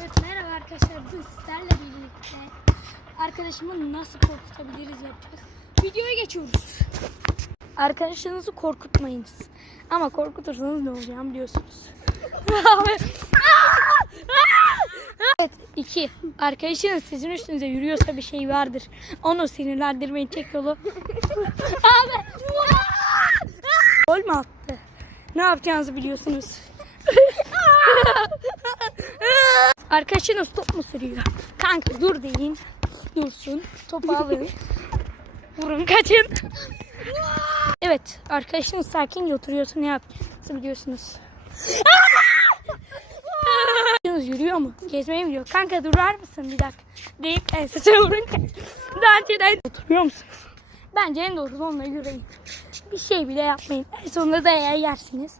Evet merhaba arkadaşlar. Bugün sizlerle birlikte arkadaşımı nasıl korkutabiliriz yapacağız. Videoya geçiyoruz. Arkadaşınızı korkutmayınız. Ama korkutursanız ne olacağını biliyorsunuz. evet iki. Arkadaşınız sizin üstünüze yürüyorsa bir şey vardır. Onu sinirlendirmeyin tek yolu. Abi. Gol mü attı? Ne yapacağınızı biliyorsunuz. Arkadaşınız top mu sürüyor? Kanka dur deyin. Dursun. Topu alın. Vurun kaçın. Evet arkadaşınız sakin oturuyorsa ne yapacağınızı biliyorsunuz. Arkadaşınız yürüyor mu? Gezmeye mi gidiyor? Kanka durar mısın bir dakika? Deyip ensesine vurun. Daha önceden oturuyor musunuz? Bence en doğrusu onunla yürüyün. Bir şey bile yapmayın. En sonunda da eğer yersiniz.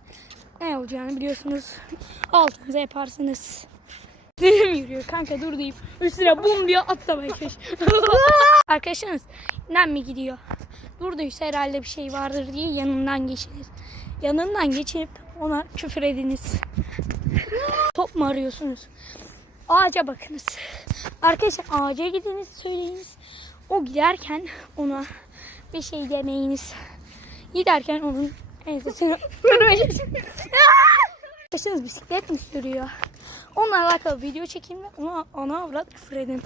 Ne olacağını biliyorsunuz. Altınıza yaparsınız. Dedim yürüyor kanka dur deyip üstüne bum diye atlamaya çalışıyor. Arkadaşınız nem mi gidiyor? Buradaysa herhalde bir şey vardır diye yanından geçiniz. Yanından geçip ona küfür ediniz. Top mu arıyorsunuz? Ağaca bakınız. Arkadaşlar ağaca gidiniz söyleyiniz. O giderken ona bir şey demeyiniz. Giderken onun ensesini Arkadaşınız bisiklet mi sürüyor? Onunla alakalı video çekin ve ona, ona avrat küfür edin.